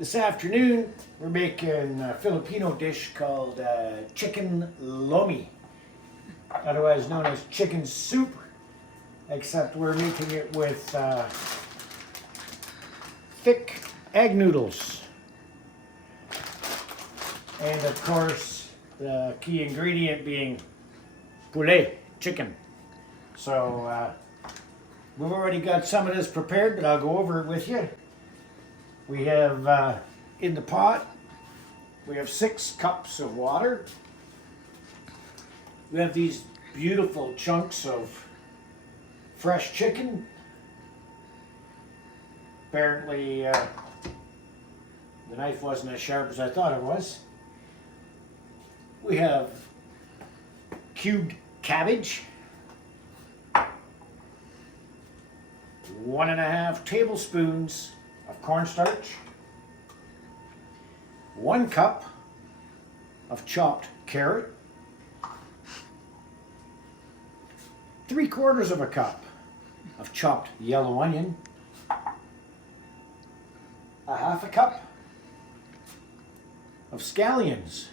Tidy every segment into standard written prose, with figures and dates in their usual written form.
This afternoon we're making a Filipino dish called chicken LOMI, otherwise known as chicken soup, except we're making it with thick egg noodles. And of course the key ingredient being poulet, chicken. So we've already got some of this prepared, but I'll go over it with you. We have in the pot, we have 6 cups of water. We have these beautiful chunks of fresh chicken. Apparently the knife wasn't as sharp as I thought it was. We have cubed cabbage, 1.5 tablespoons of cornstarch, 1 cup of chopped carrot, 3/4 of a cup of chopped yellow onion, 1/2 cup of scallions,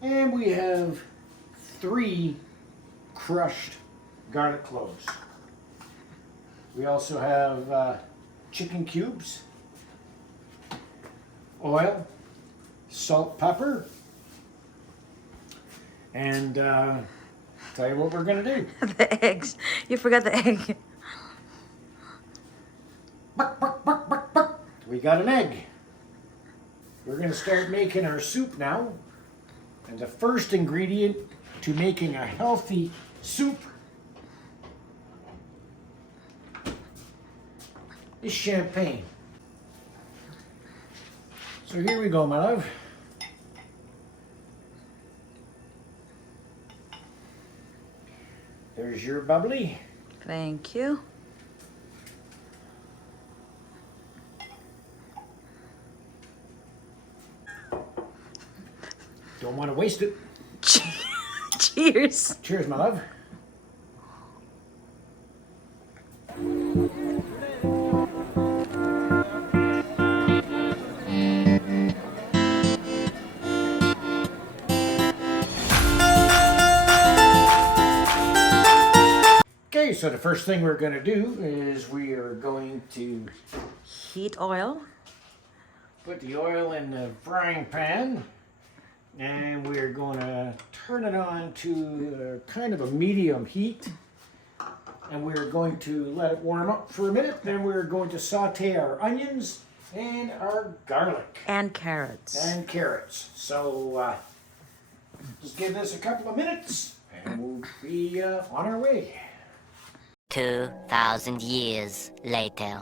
and we have 3 crushed garlic cloves. We also have chicken cubes, oil, salt, pepper, and tell you what we're gonna do. The eggs. You forgot the egg. Buck, buck, buck, buck, buck. We got an egg. We're gonna start making our soup now. And the first ingredient to making a healthy soup is champagne. So here we go, my love. There's your bubbly. Thank you. Don't want to waste it. Cheers. Cheers, my love. Okay, so the first thing we're going to do is we are going to Heat oil. put the oil in the frying pan, and we're going to turn it on to kind of a medium heat, and we're going to let it warm up for a minute. Then we're going to saute our onions and our garlic And carrots. and carrots. So just give this a couple of minutes and we'll be on our way. 2,000 years later.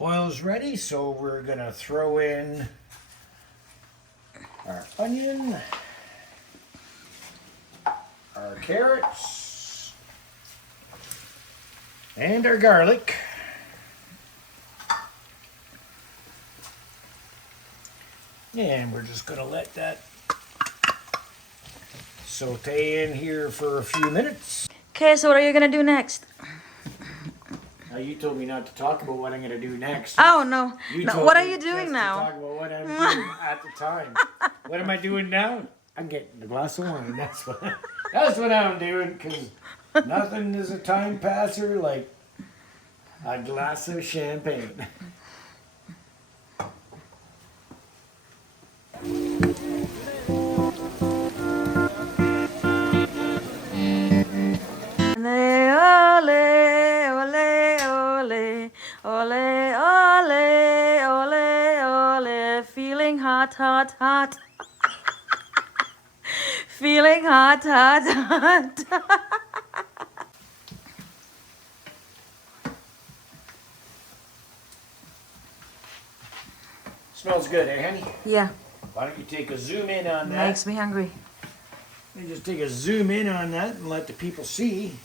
Oil's ready, so we're gonna throw in our onion, our carrots, and our garlic. And we're just gonna let that saute in here for a few minutes. Okay, so what are you gonna do next? Now you told me not to talk about what I'm gonna do next. Oh no. You No, told what are me you just doing to now? talk about what I'm doing at the time. What am I doing now? I'm getting a glass of wine. That's what I'm doing, because nothing is a time passer like a glass of champagne. Ole, ole, ole, ole, ole, ole, ole, feeling hot, hot, hot. Feeling hot, hot, hot. Smells good, eh, honey? Yeah, Why don't you take a zoom in on that? makes me hungry. You just take a zoom in on that and let the people see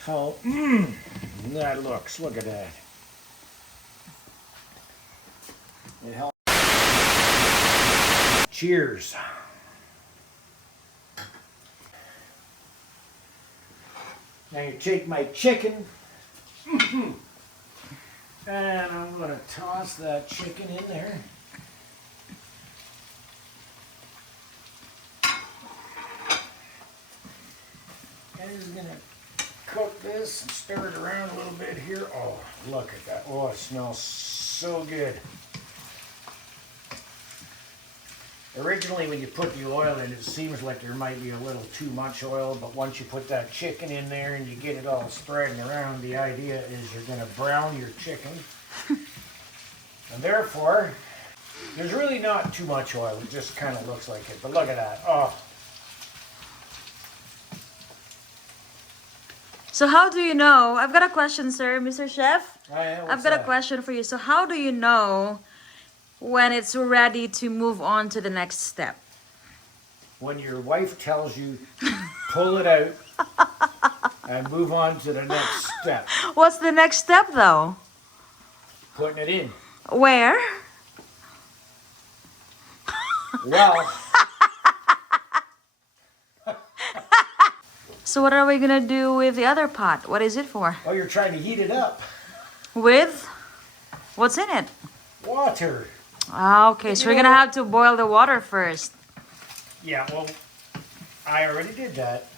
how that looks. Look at that. It helps. Cheers. Now you take my chicken And I'm going to toss that chicken in there. And he's going to cook this and stir it around a little bit here. Oh, look at that. Oh, it smells so good. Originally, when you put the oil in, it seems like there might be a little too much oil, but once you put that chicken in there and you get it all spreading around, the idea is you're going to brown your chicken. And therefore, there's really not too much oil. It just kind of looks like it. But look at that. Oh. So how do you know? I've got a question, sir, Mr. Chef. I've got a question for you. So how do you know when it's ready to move on to the next step? When your wife tells you, pull it out and move on to the next step. What's the next step, though? Putting it in. Where? Well. So what are we gonna do with the other pot? What is it for? Oh, you're trying to heat it up. With? What's in it? Water. Ah, okay, so we're gonna have to boil the water first. Yeah, well, I already did that.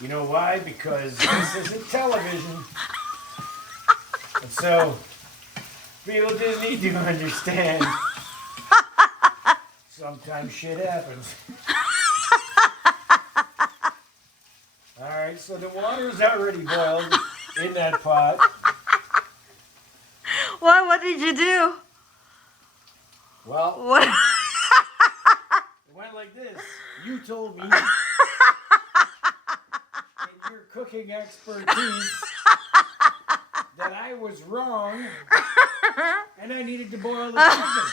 You know why? Because this isn't television. And so, people just need to understand. Sometimes shit happens. Alright, so the water's already boiled in that pot. What did you do? Well, What? it went like this. You told me in your cooking expertise that I was wrong and I needed to boil the chicken.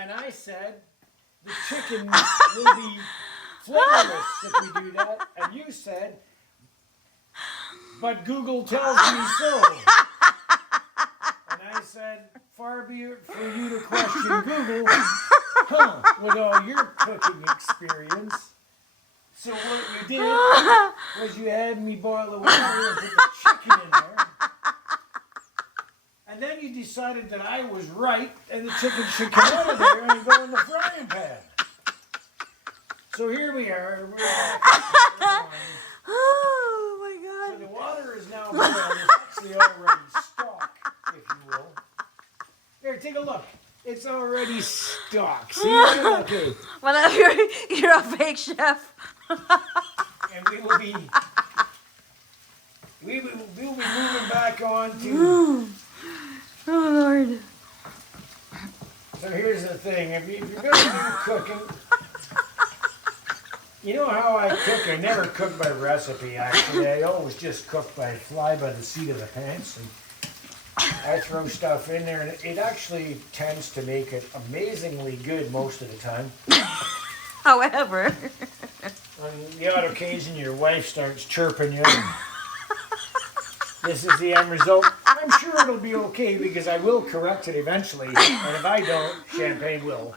And I said the chicken will be flavorless if we do that. And you said, but Google tells me so. And I said, far be it for you to question Google, with all your cooking experience. So what you did was you had me boil the water and put the chicken in there. And then you decided that I was right and the chicken should come out of there and go in the frying pan. So here we are. We're Oh my so God. the water is now boiled. It's actually already stock, if you will. Here, take a look. It's already stock. See? Okay. Well, you're a fake chef. And we will be moving back on to. Oh Lord. So here's the thing: if you're going to do cooking, you know how I cook. I never cook by recipe. Actually, I always just cook by fly by the seat of the pants, and I throw stuff in there, and it actually tends to make it amazingly good most of the time. However. On the odd occasion, your wife starts chirping you. This is the end result. I'm sure it'll be okay because I will correct it eventually. And if I don't, champagne will.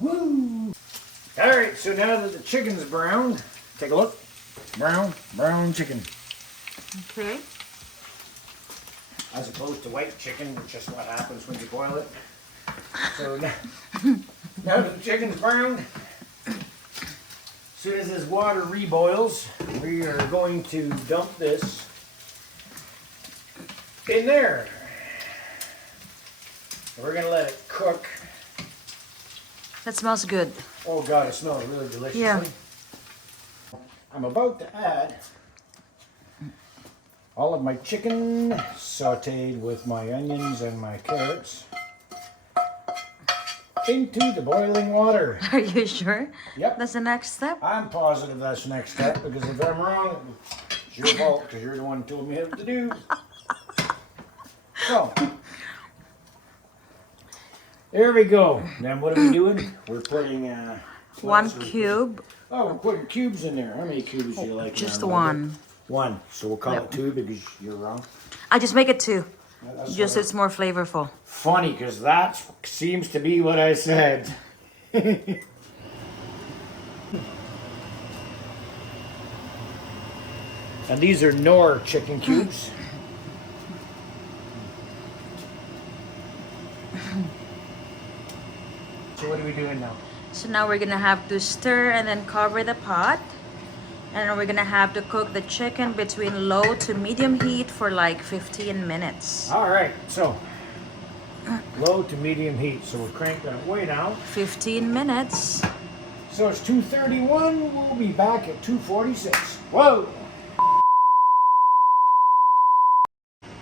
Woo! Alright, so now that the chicken's browned, take a look. Brown chicken. Okay. As opposed to white chicken, which is what happens when you boil it. So now that the chicken's browned, as soon as this water reboils, we are going to dump this in there. We're going to let it cook. That smells good. Oh God, it smells really deliciously. Yeah. I'm about to add all of my chicken sauteed with my onions and my carrots into the boiling water. Are you sure? Yep. That's the next step? I'm positive that's the next step because if I'm wrong, it's your fault because you're the one who told me what to do. So, there we go. Then what are we doing? We're putting... 1 cube Oh, we're putting cubes in there. How many cubes do you like? Just around, one. One. So we'll call Yep. it 2 because you're wrong. I just make it 2. That's Just what it's more flavorful. funny because that seems to be what I said. And these are Knorr chicken cubes. So what are we doing now? So now we're gonna have to stir and then cover the pot. And then we're gonna have to cook the chicken between low to medium heat for like 15 minutes. All right, so low to medium heat. So we're cranking it way down. 15 minutes. So it's 2:31. We'll be back at 2:46. Whoa.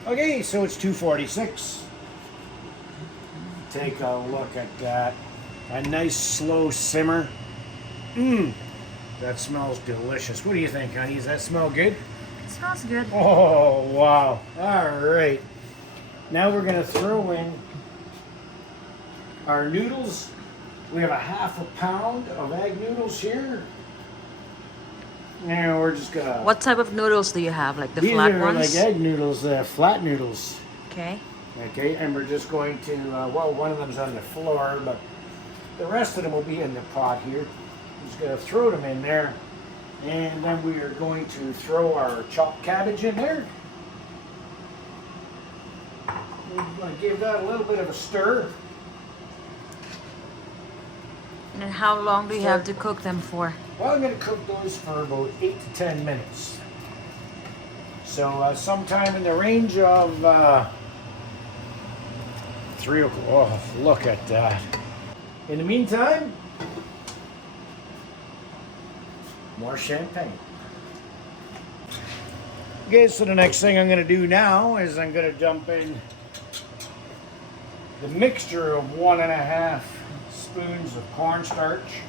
Okay, so it's 2:46. Take a look at that. A nice slow simmer. Mmm. That smells delicious. What do you think, honey? Does that smell good? It smells good. Oh, wow. All right. Now we're going to throw in our noodles. We have a ½ pound of egg noodles here. Now we're just going to... What type of noodles do you have? Like the These flat are ones? like egg noodles, flat noodles. Okay. Okay, and we're just going to, well, one of them's on the floor, but the rest of them will be in the pot here. Just going to throw them in there, and then we are going to throw our chopped cabbage in there. We're going to give that a little bit of a stir. And then how long do you have to cook them for? Well, I'm going to cook those for about 8 to 10 minutes. So sometime in the range of 3 o'clock. Oh, look at that. In the meantime, more champagne. Okay, so the next thing I'm going to do now is I'm going to dump in the mixture of 1½ spoons of cornstarch.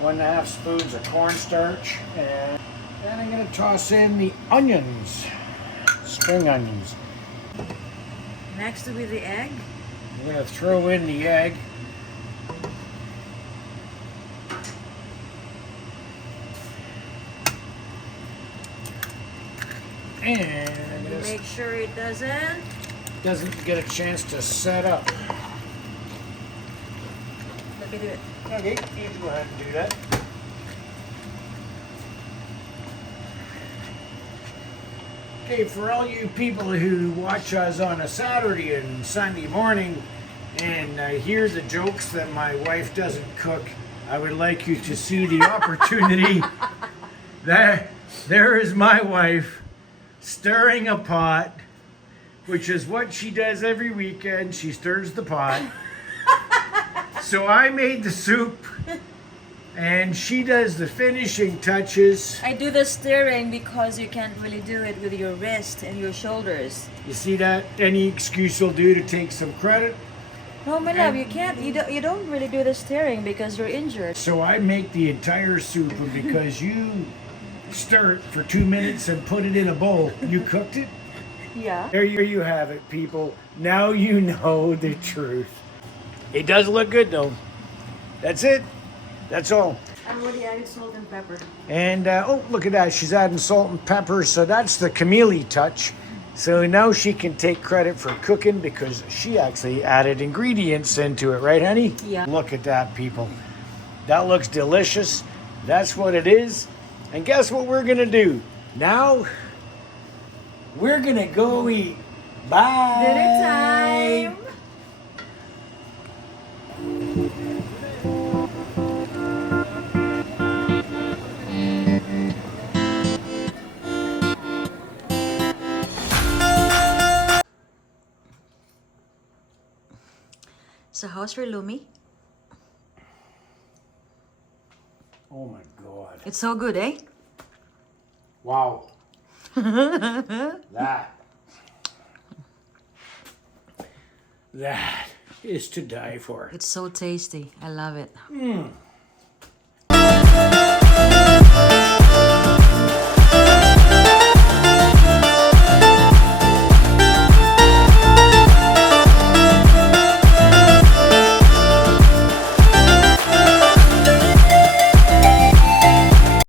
1½ spoons of cornstarch, and then I'm going to toss in the onions, spring onions. Next will be the egg. I'm going to throw in the egg. And I'm going to Make sure it doesn't get a chance to set up. Let me do it. Okay, you go ahead and do that. Okay, for all you people who watch us on a Saturday and Sunday morning and hear the jokes that my wife doesn't cook, I would like you to see the opportunity that there is my wife stirring a pot, which is what she does every weekend. She stirs the pot. So I made the soup, and she does the finishing touches. I do the stirring because you can't really do it with your wrist and your shoulders. You see that? Any excuse will do to take some credit. No, my love, you can't. You don't really do the stirring because you're injured. So I make the entire soup, and because you stir it for 2 minutes and put it in a bowl, you cooked it? Yeah. There you have it, people. Now you know the truth. It does look good, though. That's it. That's all. I'm already adding salt and pepper. And, oh, look at that. She's adding salt and pepper, so that's the Camille touch. So now she can take credit for cooking because she actually added ingredients into it, right, honey? Yeah. Look at that, people. That looks delicious. That's what it is. And guess what we're going to do? Now, we're going to go eat. Bye. Dinner time. So how's your LOMI? Oh my God. It's so good, eh? Wow. That is to die for. It's so tasty. I love it. Mm.